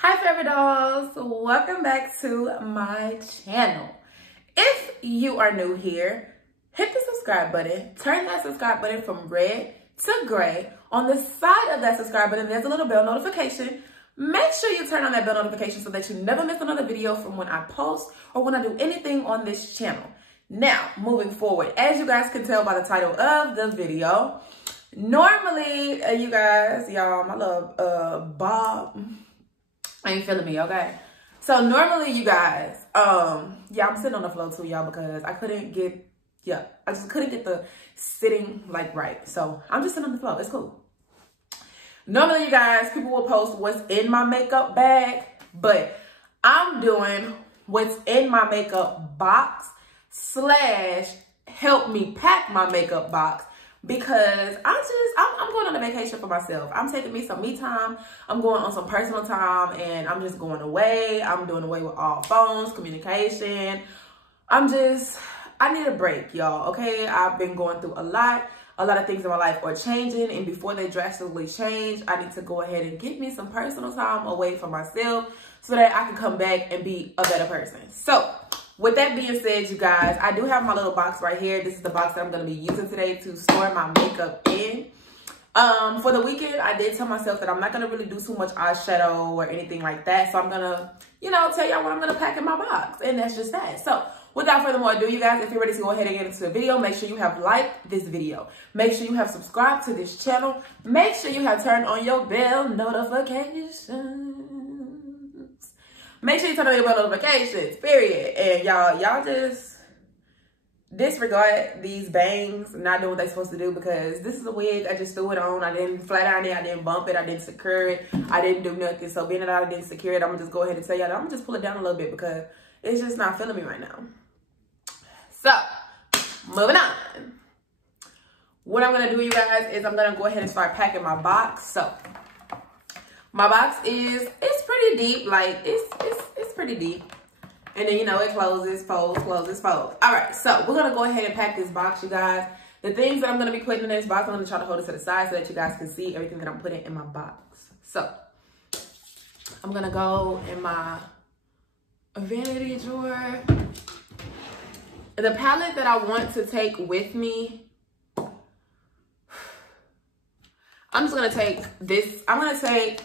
Hi Foureverdolls, welcome back to my channel. If you are new here, hit the subscribe button, turn that subscribe button from red to gray. On the side of that subscribe button, there's a little bell notification. Make sure you turn on that bell notification so that you never miss another video from when I post or when I do anything on this channel. Now, moving forward, as you guys can tell by the title of the video, normally, you guys, y'all, my little Bob ain't feeling me, okay? So normally, you guys, yeah, I'm sitting on the floor too, y'all, because I couldn't get, I just couldn't get the sitting like right. So I'm just sitting on the floor. It's cool. Normally, you guys, people will post what's in my makeup bag, but I'm doing what's in my makeup box / help me pack my makeup box, because I'm going on a vacation for myself. I'm taking me some me time. I'm going on some personal time, and I'm just going away. I'm doing away with all phones, communication. I need a break, y'all, okay? I've been going through a lot of things in my life are changing, and before they drastically change, I need to go ahead and get me some personal time away from myself so that I can come back and be a better person. So with that being said, you guys, I do have my little box right here. This is the box that I'm going to be using today to store my makeup in. For the weekend, I did tell myself that I'm not going to really do too much eyeshadow or anything like that. So I'm going to, tell y'all what I'm going to pack in my box. And that's just that. So without further ado, you guys, if you're ready to go ahead and get into the video, make sure you have liked this video. Make sure you have subscribed to this channel. Make sure you have turned on your bell notifications. Make sure you turn on your bell notifications, period. And y'all just disregard these bangs not doing what they're supposed to do, because this is a wig. I just threw it on. I didn't flat iron it. I didn't bump it. I didn't secure it. I didn't do nothing. So being that I didn't secure it, I'm going to just go ahead and tell y'all that I'm going to just pull it down a little bit because it's just not feeling me right now. So, moving on. What I'm going to do, you guys, is I'm going to go ahead and start packing my box. So, my box it's pretty deep. Like, it's pretty deep. And then, it closes, folds, closes, folds. All right, so we're going to go ahead and pack this box, you guys. The things that I'm going to be putting in this box, I'm going to try to hold it to the side so that you guys can see everything that I'm putting in my box. So, I'm going to go in my vanity drawer. The palette that I want to take with me, I'm just going to take this. I'm going to take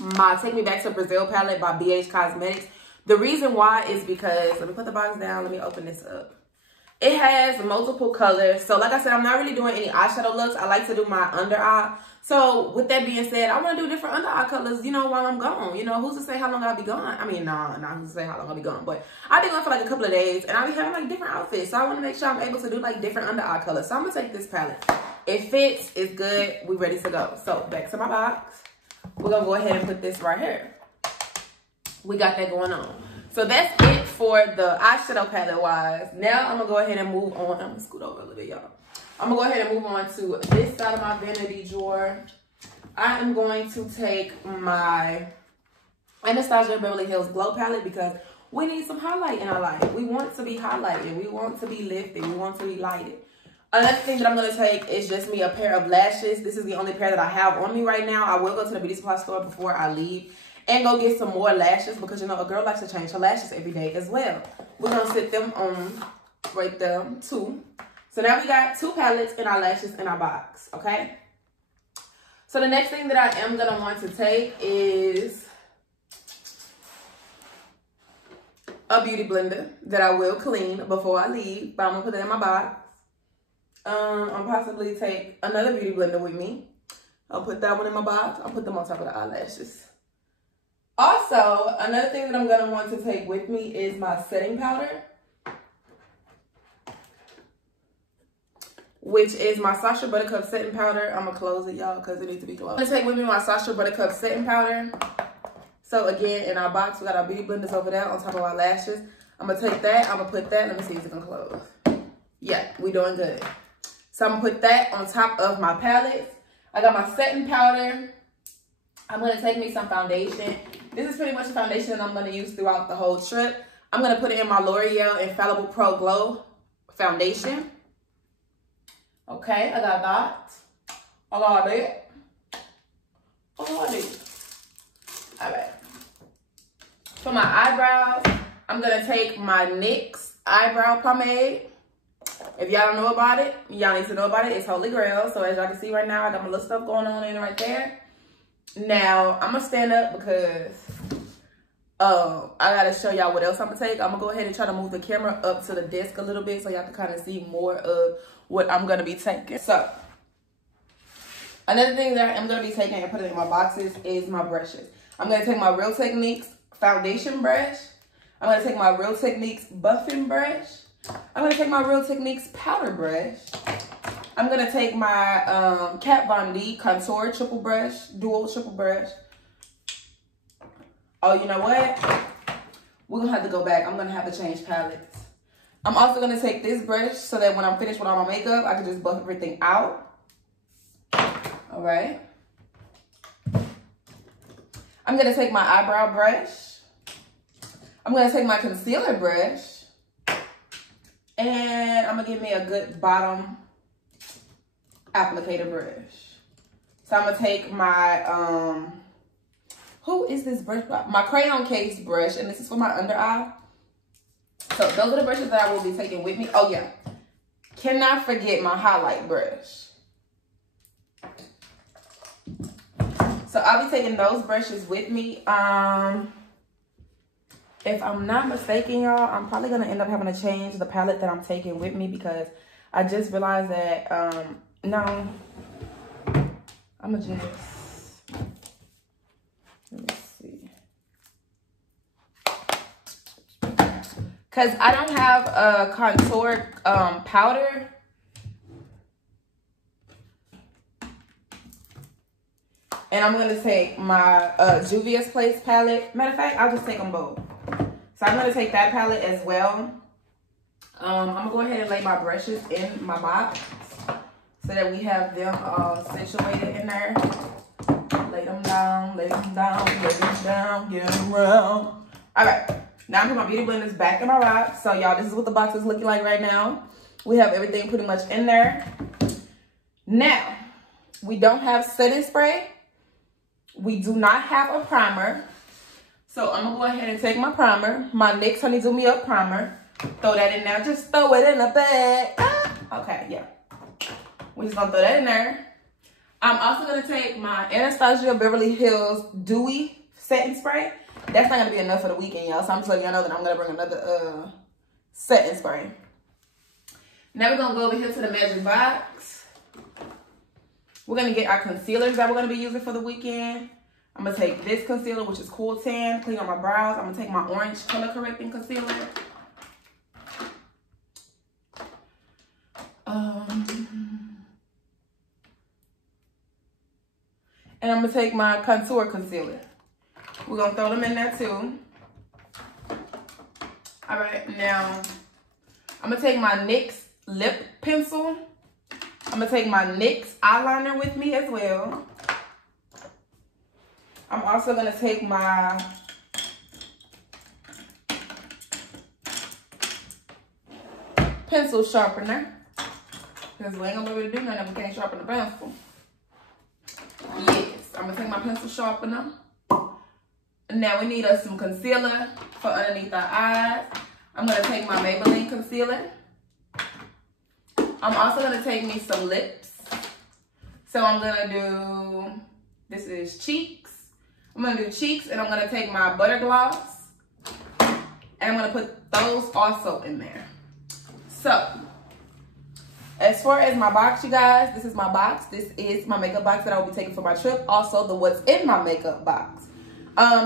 my Take Me Back to Brazil palette by BH Cosmetics. The reason why is because, let me put the box down. Let me open this up. It has multiple colors. So like I said, I'm not really doing any eyeshadow looks. I like to do my under eye. So with that being said, I want to do different under eye colors, while I'm gone. Who's to say how long I'll be gone? I mean, nah, who's to say how long I'll be gone. But I'll be gone for like a couple of days, and I'll be having like different outfits. So I want to make sure I'm able to do like different under eye colors. So I'm going to take this palette. It fits. It's good. We're ready to go. So back to my box. We're going to go ahead and put this right here. We got that going on. So that's it for the eyeshadow palette wise. Now I'm going to go ahead and move on. I'm going to scoot over a little bit, y'all. I'm going to go ahead and move on to this side of my vanity drawer. I am going to take my Anastasia Beverly Hills Glow palette because we need some highlight in our life. We want to be highlighted. We want to be lifted. We want to be lighted. Another thing that I'm going to take is just me a pair of lashes. This is the only pair that I have on me right now. I will go to the beauty supply store before I leave and go get some more lashes because, a girl likes to change her lashes every day as well. We're going to sit them on right there, too. So now we got 2 palettes and our lashes in our box, okay? So the next thing that I am going to want to take is a beauty blender that I will clean before I leave, but I'm going to put it in my box. I'll possibly take another beauty blender with me. I'll put that one in my box. I'll put them on top of the eyelashes. Also, another thing that I'm going to want to take with me is my setting powder, which is my Sacha Buttercup setting powder. I'm going to close it, y'all, because it needs to be closed. I'm going to take with me my Sacha Buttercup setting powder. So, again, in our box, we got our beauty blenders over there on top of our lashes. I'm going to take that. I'm going to put that. Let me see if it's going to close. Yeah, we doing good. So, I'm going to put that on top of my palettes. I got my setting powder. I'm going to take me some foundation. This is pretty much the foundation that I'm going to use throughout the whole trip. I'm going to put it in my L'Oreal Infallible Pro Glow foundation. Okay, I got that. I got it. I got it. All right. I'm gonna take my NYX eyebrow pomade. If y'all don't know about it, y'all need to know about it. It's Holy Grail. So as y'all can see right now, I got my little stuff going on in right there. Now, I'm gonna stand up because I gotta show y'all what else I'm gonna take. I'm gonna go ahead and try to move the camera up to the desk a little bit so y'all can kind of see more of what I'm gonna be taking. So, another thing that I am gonna be taking and putting in my boxes is my brushes. I'm gonna take my Real Techniques foundation brush. I'm gonna take my Real Techniques buffing brush. I'm gonna take my Real Techniques powder brush. I'm gonna take my Kat Von D contour triple brush, dual triple brush. Oh, you know what? We're gonna have to go back. I'm gonna have to change palettes. I'm also gonna take this brush so that when I'm finished with all my makeup, I can just buff everything out. All right. I'm gonna take my eyebrow brush. I'm gonna take my concealer brush. And I'm gonna give me a good bottom applicator brush. So I'm gonna take my, who is this brush? My crayon case brush, and this is for my under eye. So those are the brushes that I will be taking with me. Oh yeah, cannot forget my highlight brush. So I'll be taking those brushes with me. If I'm not mistaken, y'all, I'm probably gonna end up having to change the palette that I'm taking with me because I just realized that, no, I'm just, let me see. Cause I don't have a contour powder. And I'm gonna take my Juvia's Place palette. Matter of fact, I'll just take them both. So I'm gonna take that palette as well. I'm gonna go ahead and lay my brushes in my box so that we have them all situated in there. Lay them down, lay them down, lay them down, get them around. All right, now I'm putting my beauty blenders back in my box. So y'all, this is what the box is looking like right now. We have everything pretty much in there. Now, we don't have setting spray. We do not have a primer. So I'm gonna go ahead and take my primer, my NYX Honey Do Me Up primer. Throw that in there, just throw it in the bag. Ah, okay, yeah. We're just gonna throw that in there. I'm also gonna take my Anastasia Beverly Hills Dewy setting spray. That's not gonna be enough for the weekend, y'all. So I'm just letting y'all know that I'm gonna bring another setting spray. Now we're gonna go over here to the magic box. We're gonna get our concealers that we're gonna be using for the weekend. I'm gonna take this concealer, which is Cool Tan, clean up my brows. I'm gonna take my orange color correcting concealer. And I'm gonna take my contour concealer. We're gonna throw them in there too. All right, now I'm gonna take my NYX lip pencil. I'm gonna take my NYX eyeliner with me as well. I'm also gonna take my pencil sharpener because we ain't gonna be able to do nothing if we can't sharpen the pencil. Yes, I'm gonna take my pencil sharpener. Now we need us some concealer for underneath our eyes. I'm gonna take my Maybelline concealer. I'm also gonna take me some lips. So I'm gonna do, this is cheeks. I'm gonna do cheeks and I'm gonna take my butter gloss and I'm gonna put those also in there. So, as far as my box, you guys, this is my box. This is my makeup box that I will be taking for my trip. Also, the what's in my makeup box.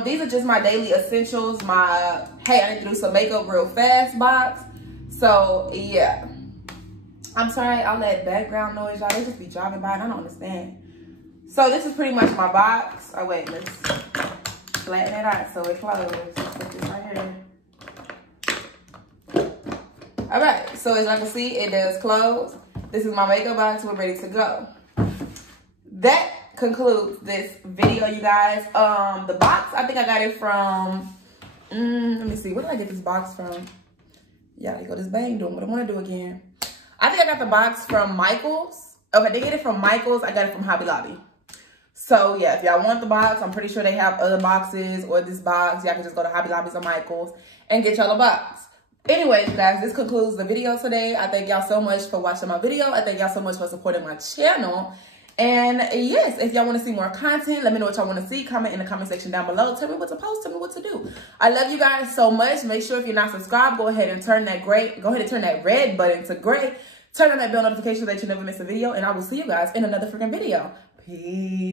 These are just my daily essentials. My, hey, I need to do some makeup real fast box. So, yeah. I'm sorry, all that background noise, y'all. They just be driving by and I don't understand. So, this is pretty much my box. Oh, wait, let's flatten it out so it closes. Let's put this right here. All right, so as y'all can see, it does close. This is my makeup box. We're ready to go. That concludes this video, you guys. The box, I think I got it from, let me see. Where did I get this box from? Yeah, there go this bang doing what I want to do again. I think I got the box from Michael's. Okay, I did get it from Michael's. I got it from Hobby Lobby. So yeah, if y'all want the box, I'm pretty sure they have other boxes or this box. Y'all can just go to Hobby Lobbies or Michael's and get y'all a box. Anyways, guys, this concludes the video today. I thank y'all so much for watching my video. I thank y'all so much for supporting my channel. And yes, if y'all want to see more content, let me know what y'all want to see. Comment in the comment section down below. Tell me what to post. Tell me what to do. I love you guys so much. Make sure if you're not subscribed, go ahead and turn that red button to gray. Turn on that bell notification so that you never miss a video. And I will see you guys in another freaking video. Peace.